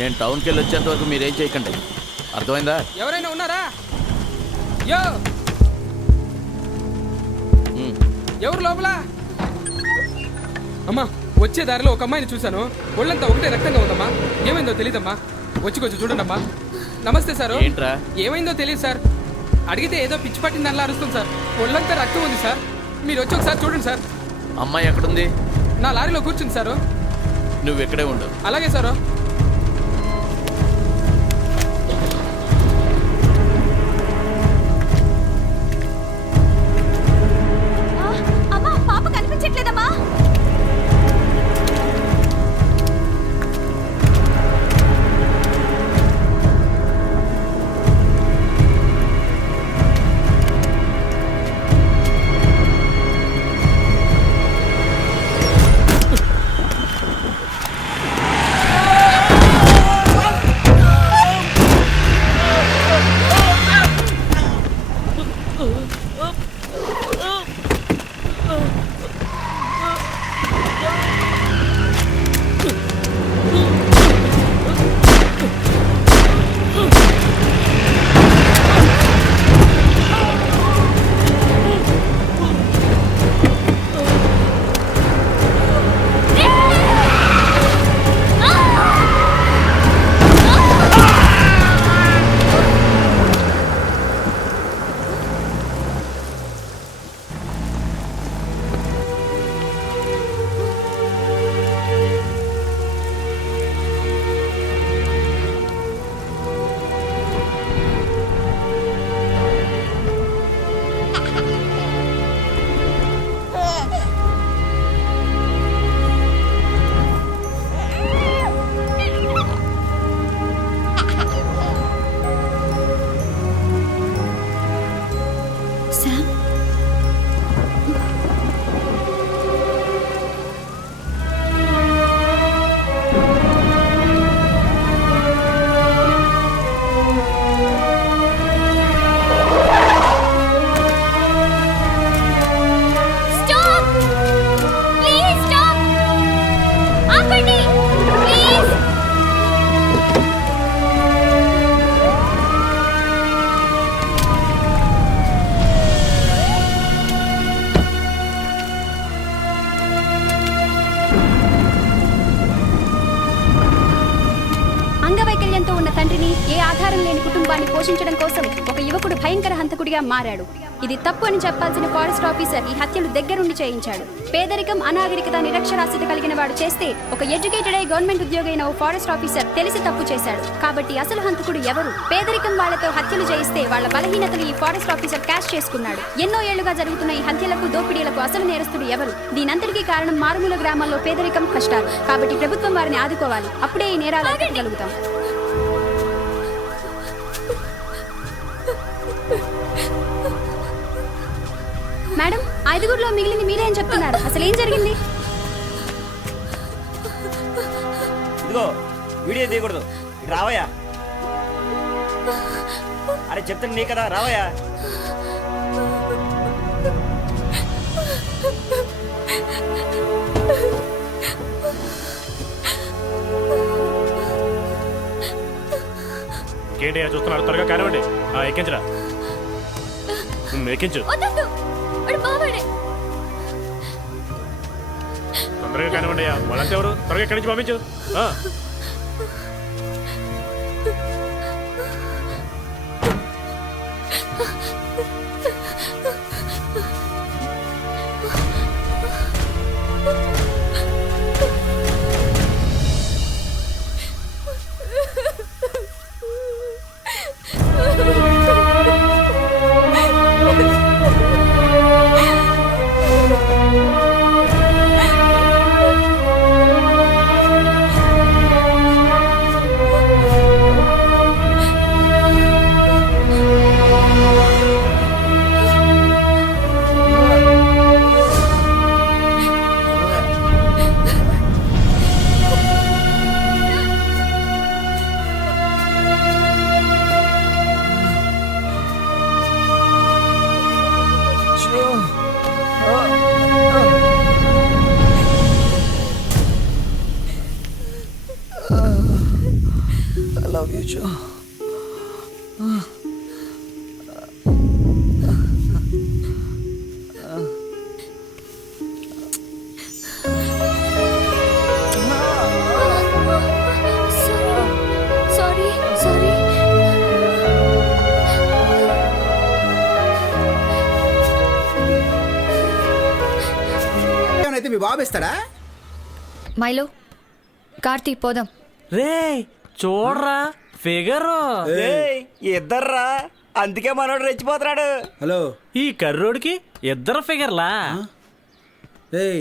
నేను టౌన్కి వెళ్ళి వచ్చేంత వరకు మీరేం చేయకండి, అర్థమైందా? ఎవరైనా ఉన్నారా? యో ఎవరు లోపల? అమ్మా, వచ్చే దారిలో ఒక అమ్మాయిని చూశాను. ఒళ్ళంతా ఒకటే రక్తంగా ఉందమ్మా. ఏమైందో తెలియదమ్మా. వచ్చి కొంచెం చూడండి అమ్మా. నమస్తే సార్. ఏంట్రా? ఏమైందో తెలియదు సార్. అడిగితే ఏదో పిచ్చి పట్టింది అలా అరుస్తుంది సార్. ఒళ్ళంతా రక్తం ఉంది సార్. మీరు వచ్చి ఒకసారి చూడండి సార్. అమ్మాయి ఎక్కడుంది? నా లారీలో కూర్చుంది సారు. నువ్వు ఎక్కడే ఉండు. అలాగే సారు. అమ్మా, పాప కనిపించట్లేదమ్మా. అంగవైకల్యంతో ఉన్న తండ్రిని, ఏ ఆధారం లేని కుటుంబాన్ని పోషించడం కోసం ఒక యువకుడు భయంకర హంతకుడిగా మారాడు. ఇది తప్పు అని చెప్పాల్సిన ఫారెస్ట్ ఆఫీసర్ ఈ హత్యలు దగ్గరుండి చేయించాడు. పేదరికం, అనాగరికత, నిరక్షరాస్యత కలిగిన వాడు చేస్తే ఒక ఎడ్యుకేటెడ్ అయి గవర్నమెంట్ ఉద్యోగి అయిన ఓ ఫారెస్ట్ ఆఫీసర్ తెలిసి తప్పు చేశాడు. కాబట్టి అసలు హంతకుడు ఎవరు? పేదరికం వాళ్లతో హత్యలు చేయిస్తే వాళ్ల బలహీనతలు ఈ ఫారెస్ట్ ఆఫీసర్ క్యాష్ చేసుకున్నాడు. ఎన్నో ఏళ్లుగా జరుగుతున్న ఈ హత్యలకు, దోపిడీలకు అసలు నేరస్తుడు ఎవరు? దీనంతటికీ కారణం మారుమూల గ్రామాల్లో పేదరికం, కష్టాలు. కాబట్టి ప్రభుత్వం వారిని ఆదుకోవాలి. అప్పుడే ఈ నేరాలు అరికట్టగలుగుతాం. మేడం, 5గురిలో మిగిలింది మీరే అని చెప్తున్నారు. అసలు ఏం జరిగింది? ఇదిగో వీడియో తీయకూడదు. రావయ్యా. అరే చెప్తాను నీ కదా, రావయ్యా. ఏంటి చూస్తున్నారు? త్వరగా కానివ్వండి. ఎక్కించరా, ఎక్కించు. తొందరగా కానివ్వండి. వాళ్ళంతా ఎవరు? త్వరగా ఇక్కడి నుంచి పంపించు. Sorry sorry. అయితే మీ బాబు ఇస్తాడా? మైలో కార్తీ పోదాం. రే చూడరా ఫిగర్. ఇద్దర్రా, అందుకే మనోడు రెచ్చిపోతున్నాడు. హలో ఈ కర్రోడికి ఇద్దరు ఫిగర్లా. ఏయ్